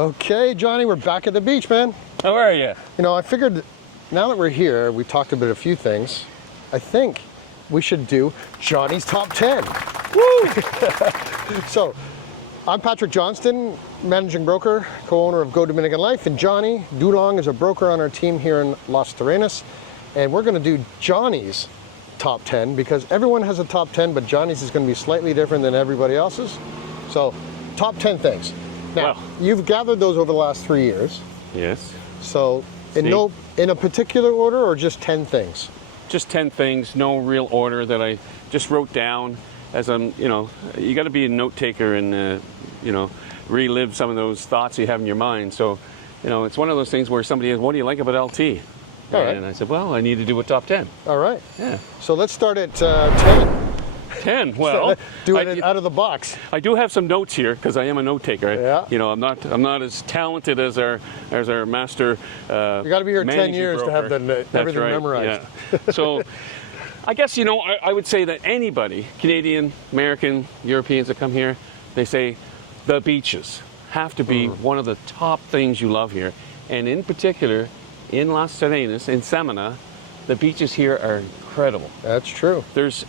Okay, Johnny, we're back at the beach, man. How are you? You know, I figured now that we're here, we talked about a few things. I think we should do Johnny's Top 10. Woo! So, I'm Patrick Johnston, managing broker, co-owner of Go Dominican Life, and Johnny Dulong is a broker on our team here in Las Terrenas. And we're going to do Johnny's Top 10 because everyone has a top 10, but Johnny's is going to be slightly different than everybody else's. So, top 10 things. Now, you've gathered those over the last 3 years. Yes. So, in a particular order or just 10 things? Just 10 things, no real order that I just wrote down as I'm, you got to be a note taker and, relive some of those thoughts you have in your mind. So, it's one of those things where somebody says, what do you like about LT? All right. And I said, well, I need to do a top 10. All right. Yeah. So let's start at 10. 10. Well, do it out of the box. I do have some notes here because I am a note taker. Yeah. I'm not as talented as our master. You got to be here 10 years broker. to have everything memorized. Yeah. So, I guess I would say that anybody, Canadian, American, Europeans that come here, they say the beaches have to be one of the top things you love here, and in particular, in Las Terrenas, in Samana, the beaches here are incredible. That's true. There's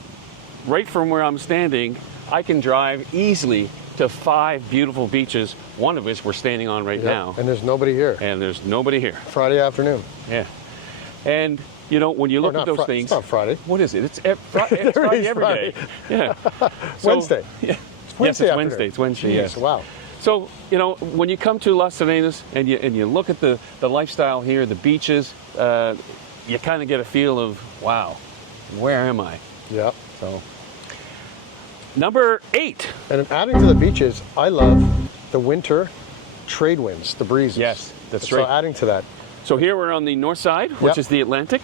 right from where I'm standing, I can drive easily to 5 beautiful beaches, one of which we're standing on right now. And there's nobody here. And there's nobody here. Friday afternoon. Yeah. And, when you look at those things... It's not Friday. What is it? It's Friday every day. Yeah. Wednesday. Yeah. It's Wednesday Yes, it's Wednesday. It's Wednesday, yes. Wow. So, when you come to Las Terrenas and you look at the lifestyle here, the beaches, you kind of get a feel of, wow, where am I? Yeah. So, number 8. And adding to the beaches, I love the winter trade winds, the breezes. Yes, that's right. So adding to that. So here we're on the north side, which is the Atlantic.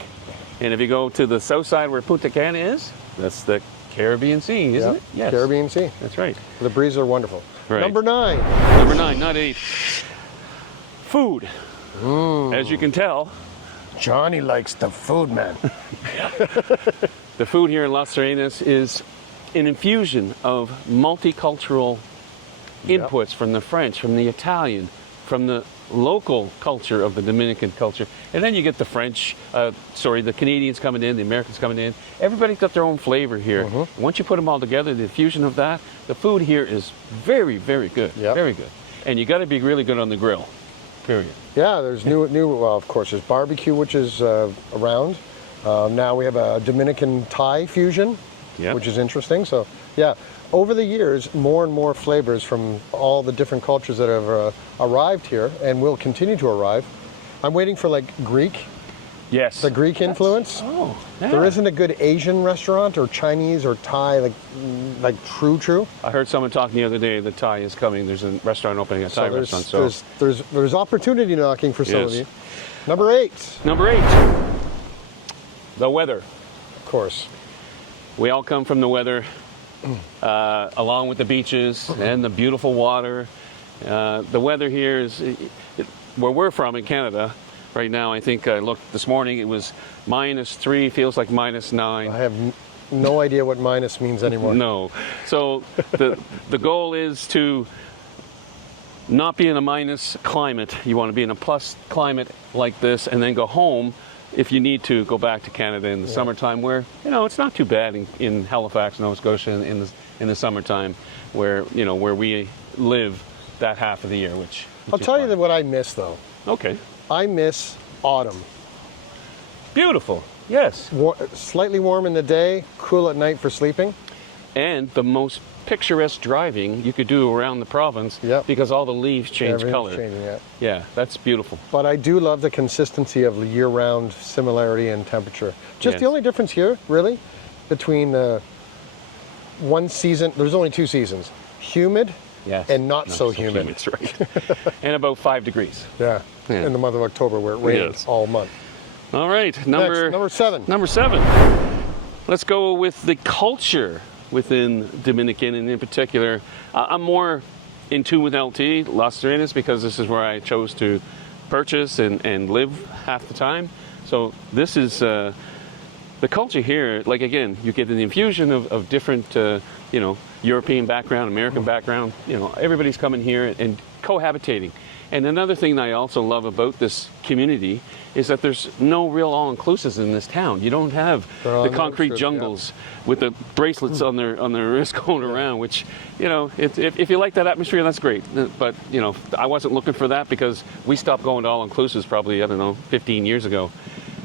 And if you go to the south side where Punta Cana is, that's the Caribbean Sea, isn't it? Yes. Caribbean Sea. That's right. The breezes are wonderful. Right. Number 9. Number 9, not 8. Food. As you can tell, Johnny likes the food, man. the food here in Las Terrenas is an infusion of multicultural inputs from the French, from the Italian, from the local culture of the Dominican culture. And then you get the the Canadians coming in, the Americans coming in. Everybody's got their own flavor here. Once you put them all together, the fusion of that, the food here is very, very good. Very good. And you got to be really good on the grill, period. Yeah, there's well, of course, there's barbecue, which is around. Now we have a Dominican Thai fusion, which is interesting. So, yeah, over the years, more and more flavors from all the different cultures that have arrived here and will continue to arrive. I'm waiting for Greek. Yes. The Greek influence. There isn't a good Asian restaurant or Chinese or Thai, like true. I heard someone talking the other day that Thai is coming. There's a restaurant opening, a Thai restaurant. So there's opportunity knocking for some of you. Number 8. Number 8. The weather. Of course. We all come from the weather, along with the beaches and the beautiful water. The weather here is, where we're from in Canada, right now, I think I looked this morning, it was -3, feels like -9. I have no idea what minus means anymore. No. So the goal is to not be in a minus climate. You want to be in a plus climate like this and then go home if you need to go back to Canada in the summertime where, it's not too bad in Halifax, Nova Scotia in the summertime where we live that half of the year, which I'll tell you what I miss, though. Okay. I miss autumn. Beautiful. Yes. Slightly warm in the day, cool at night for sleeping. And the most picturesque driving you could do around the province because all the leaves change color. Yeah, that's beautiful. But I do love the consistency of year-round similarity in temperature. Just the only difference here, really, between one season, there's only 2 seasons, humid and not so humid. That's right. And about 5 degrees. Yeah, in the month of October where it rains all month. All right, number 7. Number 7. Let's go with the culture within Dominican, and in particular, I'm more in tune with LT, Las Terrenas, because this is where I chose to purchase and live half the time. So this is the culture here. Like again, you get the infusion of different, European background, American background. Everybody's coming here and cohabitating. And another thing that I also love about this community is that there's no real all-inclusives in this town. You don't have the concrete jungles with the bracelets on their wrist going around, which, you know, if you like that atmosphere, that's great. But, you know, I wasn't looking for that because we stopped going to all-inclusives probably, I don't know, 15 years ago.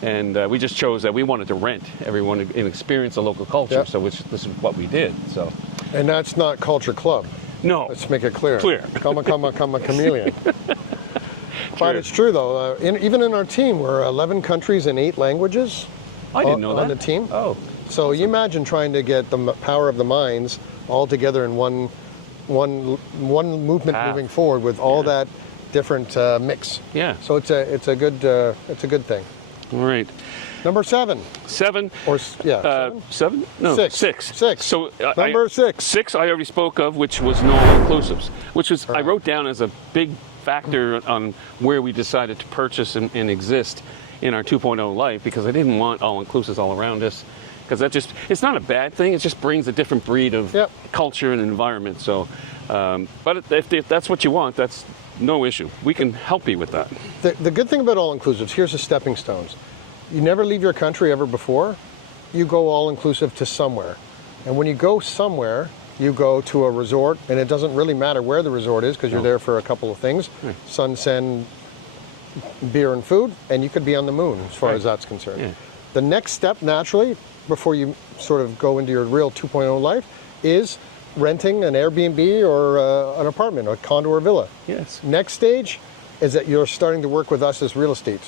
And we just chose that we wanted to rent everyone and experience the local culture. So this is what we did. So. And that's not Culture Club. No. Let's make it clear. Clear. Come a chameleon. But it's true, though. Even in our team, we're 11 countries and 8 languages. I didn't know that. On the team. Oh. So you imagine trying to get the power of the minds all together in one movement moving forward with all that different mix. Yeah. So it's a good thing. All right. Number 7. 7. Or seven? 7? No. 6. 6. So number 6. 6 I already spoke of, which was no all-inclusives, which was I wrote down as a big factor on where we decided to purchase and exist in our 2.0 life, because I didn't want all-inclusives all around us, because it's not a bad thing. It just brings a different breed of culture and environment. So, but if that's what you want, that's no issue. We can help you with that. The good thing about all-inclusives, here's the stepping stones. You never leave your country ever before. You go all-inclusive to somewhere. And when you go somewhere, you go to a resort, and it doesn't really matter where the resort is because you're there for a couple of things. Sun, sand, beer, and food, and you could be on the moon as far as that's concerned. Yeah. The next step, naturally, before you sort of go into your real 2.0 life, is renting an Airbnb or an apartment, a condo or villa. Yes. Next stage is that you're starting to work with us as real estate.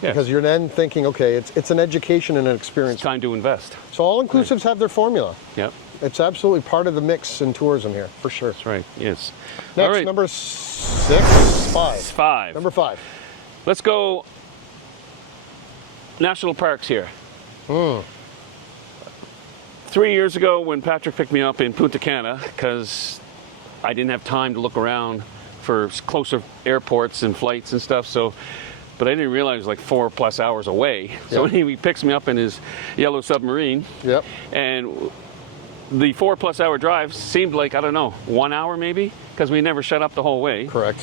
Yes. Because you're then thinking, okay, it's an education and an experience. It's time to invest. So all-inclusives have their formula. Yep. It's absolutely part of the mix in tourism here, for sure. That's right, yes. Next, all right. Number 6? 5. 5. Number 5. Let's go national parks here. 3 years ago when Patrick picked me up in Punta Cana, because I didn't have time to look around for closer airports and flights and stuff, but I didn't realize it was like 4+ hours away. So he picks me up in his yellow submarine. Yep. And the 4+ hour drive seemed like, I don't know, 1 hour maybe, because we never shut up the whole way. Correct.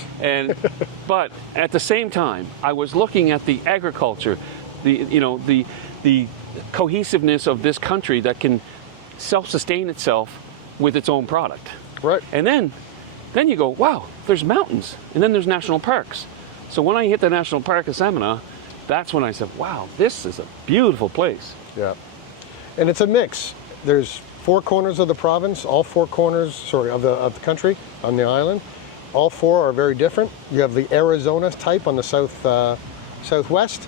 But at the same time, I was looking at the agriculture, the cohesiveness of this country that can self-sustain itself with its own product. Right. And then you go, wow, there's mountains, and then there's national parks. So when I hit the national park of Samana, that's when I said, wow, this is a beautiful place. Yeah. And it's a mix. There's 4 corners of the province, all 4 corners, of the country on the island. All 4 are very different. You have the Arizona type on the southwest.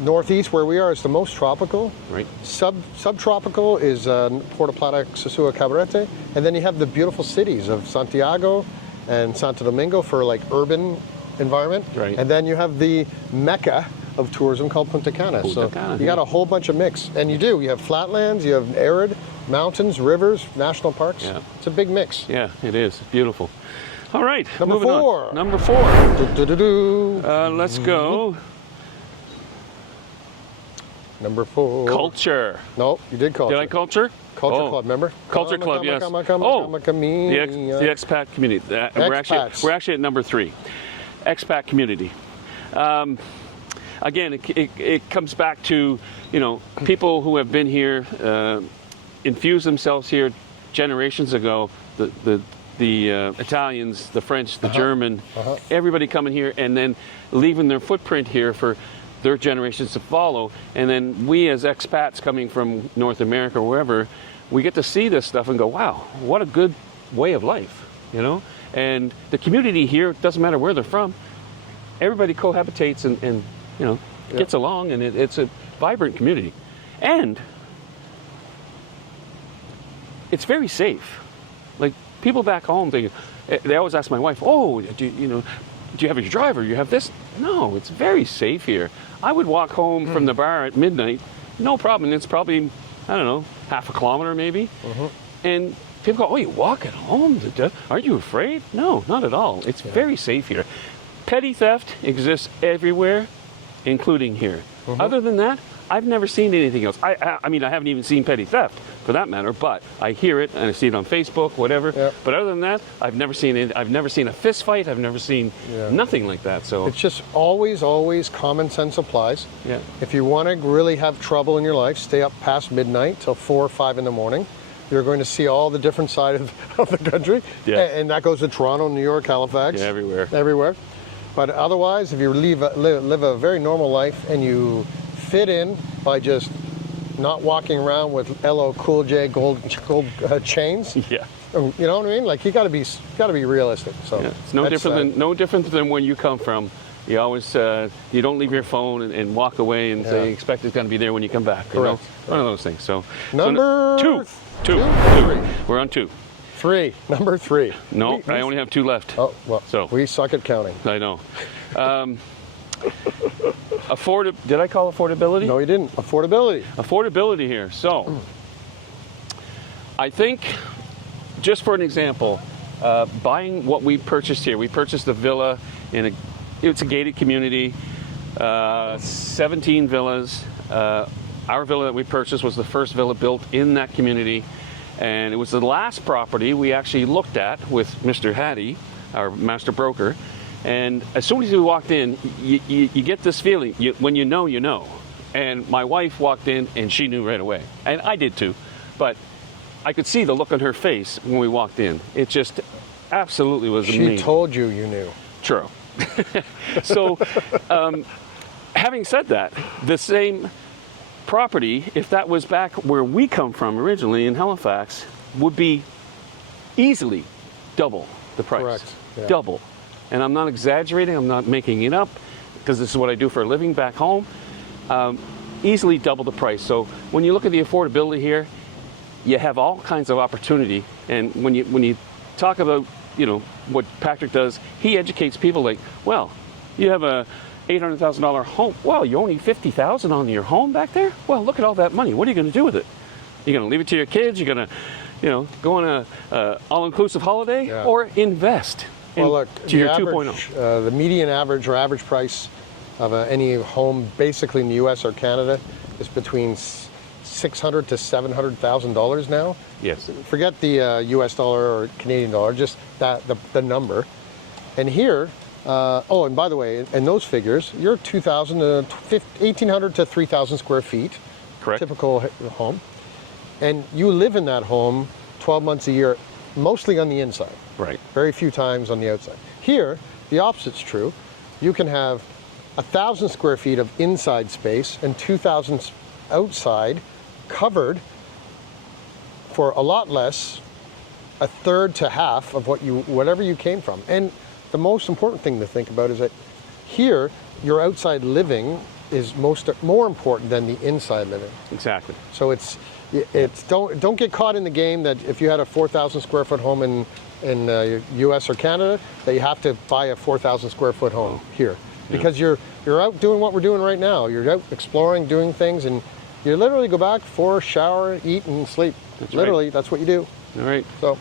Northeast, where we are, is the most tropical. Right. Subtropical is Puerto Plata, Sosua, Cabarete. And then you have the beautiful cities of Santiago and Santo Domingo for like urban environment. Right. And then you have the mecca of tourism called Punta Cana. You got a whole bunch of mix. And you have flatlands, you have arid, mountains, rivers, national parks. Yeah. It's a big mix. Yeah, it is. Beautiful. All right. Number 4. On. Number 4. Let's go. Number 4. Culture. No, you did culture. Did I culture? Culture Club, remember? Culture Club, yes. The expat community. We're actually at number 3. Expat community. Again, it comes back to, people who have been here, infused themselves here generations ago. The Italians, the French, the German, everybody coming here and then leaving their footprint here for their generations to follow. And then we as expats coming from North America or wherever, we get to see this stuff and go, wow, what a good way of life, And the community here, doesn't matter where they're from, everybody cohabitates and gets along, and it's a vibrant community. And it's very safe. Like, people back home, they always ask my wife, oh, do you have your driver? You have this? No, it's very safe here. I would walk home from the bar at midnight, no problem. It's probably, I don't know, half a kilometer maybe. And people go, oh, you walk at home? Aren't you afraid? No, not at all. It's very safe here. Petty theft exists everywhere, including here. Other than that, I've never seen anything else. I mean, I haven't even seen petty theft for that matter, but I hear it and I see it on Facebook, whatever. Yep. But other than that, I've never seen it. I've never seen a fist fight. I've never seen nothing like that. So it's just always common sense applies. Yeah. If you want to really have trouble in your life, stay up past midnight till 4 or 5 in the morning. You're going to see all the different sides of the country. Yeah. And that goes to Toronto, New York, Halifax. Yeah, everywhere. Everywhere. But otherwise, if you live a very normal life and you fit in by just not walking around with LL Cool J gold chains. Yeah. You know what I mean? Like you got to be realistic. So yeah. It's no different than where you come from. You always you don't leave your phone and walk away and say expect it's going to be there when you come back. You know? One of those things. So number two. We're on 2. 3. Number 3. No, I only have 2 left. Oh well. So we suck at counting. I know. Did I call affordability? No, you didn't. Affordability. Affordability here. So, I think, just for an example, buying what we purchased here. We purchased a villa it's a gated community, 17 villas. Our villa that we purchased was the first villa built in that community, and it was the last property we actually looked at with Mr. Hattie, our master broker. And as soon as we walked in, you get this feeling, when you know, you know. And my wife walked in and she knew right away. And I did too. But I could see the look on her face when we walked in. It just absolutely was amazing. She told you knew. True. So, having said that, the same property, if that was back where we come from originally in Halifax, would be easily double the price. Correct. Yeah. Double. And I'm not exaggerating, I'm not making it up, because this is what I do for a living back home. Easily double the price. So when you look at the affordability here, you have all kinds of opportunity. And when you talk about, what Patrick does, he educates people like, well, you have a $800,000 home. Well, you only $50,000 on your home back there? Well, look at all that money. What are you going to do with it? You're going to leave it to your kids? You're going to, go on a all-inclusive holiday or invest? Well, look, to your 2.0. The median average or average price of any home, basically in the U.S. or Canada, is between $600,000 to $700,000 now. Yes. Forget the U.S. dollar or Canadian dollar, just the number. And here, and by the way, in those figures, you're 1,800 to 3,000 square feet. Correct. Typical home, and you live in that home 12 months a year, mostly on the inside. Right. Very few times on the outside. Here, the opposite's true. You can have 1,000 square feet of inside space and 2,000 outside covered for a lot less, a third to half of whatever you came from. And the most important thing to think about is that here, your outside living is more important than the inside living. Exactly. So it's don't get caught in the game that if you had a 4,000 square foot home in U.S. or Canada, that you have to buy a 4,000 square foot home here, because you're out doing what we're doing right now. You're out exploring, doing things, and you literally go back for shower, eat, and sleep. That's literally, right. That's what you do. All right. So,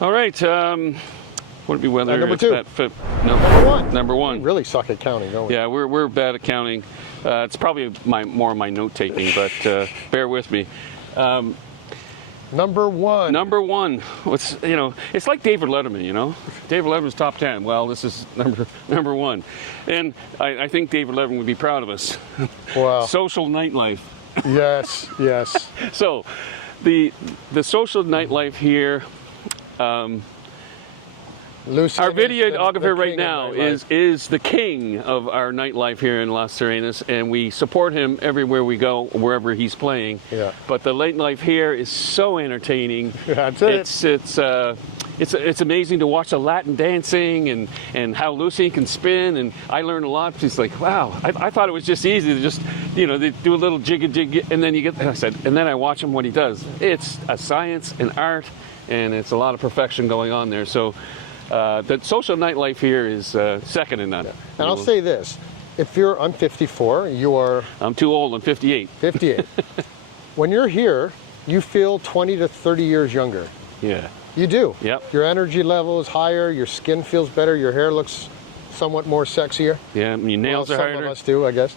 all right. Would it be whether number it's 2. Number 1. Number 1. We really suck at counting, don't we? Yeah, we're bad at counting. It's probably more my note taking, but bear with me. Number 1. Number 1. It's like David Letterman. David Letterman's top 10. Well, this is number 1, and I think David Letterman would be proud of us. Wow. Social nightlife. Yes. Yes. So, the social nightlife here. Lucy, our videographer right now is the king of our nightlife here in Las Terrenas, and we support him everywhere we go, wherever he's playing. Yeah. But the nightlife here is so entertaining. That's it. It's amazing to watch the Latin dancing and how Lucy can spin, and I learned a lot. She's like, wow, I thought it was just easy to just, they do a little jig, and then you get, and then I watch him what he does. It's a science, an art, and it's a lot of perfection going on there. So the social nightlife here is second in that. Yeah. And I'll say this, I'm 54, I'm too old, I'm 58. 58. When you're here, you feel 20 to 30 years younger. Yeah. You do. Yep. Your energy level is higher, your skin feels better, your hair looks somewhat more sexier. Yeah, your nails are harder. Some of us do, I guess.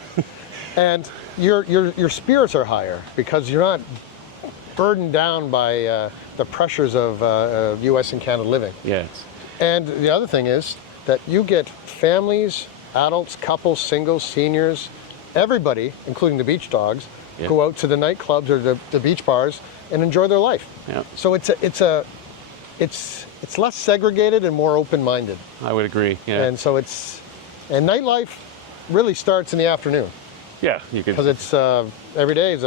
And your spirits are higher because you're not burdened down by the pressures of U.S. and Canada living. Yes. And the other thing is that you get families, adults, couples, singles, seniors, everybody, including the beach dogs, Yeah. go out to the nightclubs or the beach bars and enjoy their life. Yeah. So it's less segregated and more open-minded. I would agree. Yeah. And nightlife really starts in the afternoon Yeah. You could. because it's every day is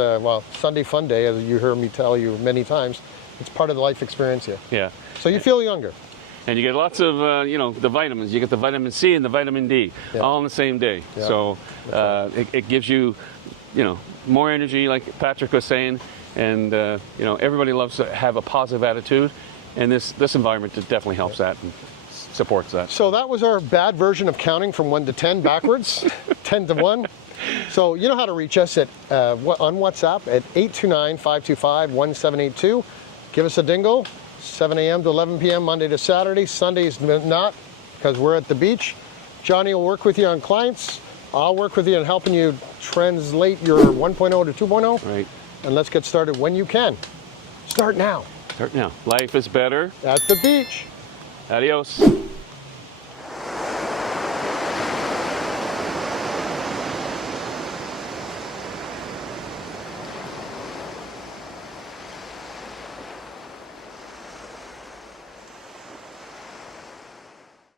Sunday fun day, as you heard me tell you many times. It's part of the life experience here. Yeah. So you feel younger. And you get lots of, the vitamins. You get the vitamin C and the vitamin D all on the same day. Yeah. So it gives you, more energy, like Patrick was saying. And, everybody loves to have a positive attitude. And this environment definitely helps that and supports that. So that was our bad version of counting from 1 to 10 backwards, 10 to 1. So you know how to reach us on WhatsApp at 829-525-1782. Give us a dingle, 7 a.m. to 11 p.m. Monday to Saturday. Sundays not, because we're at the beach. Johnny will work with you on clients. I'll work with you on helping you translate your 1.0 to 2.0. Right. And let's get started when you can. Start now. Start now. Life is better At the beach. Adios.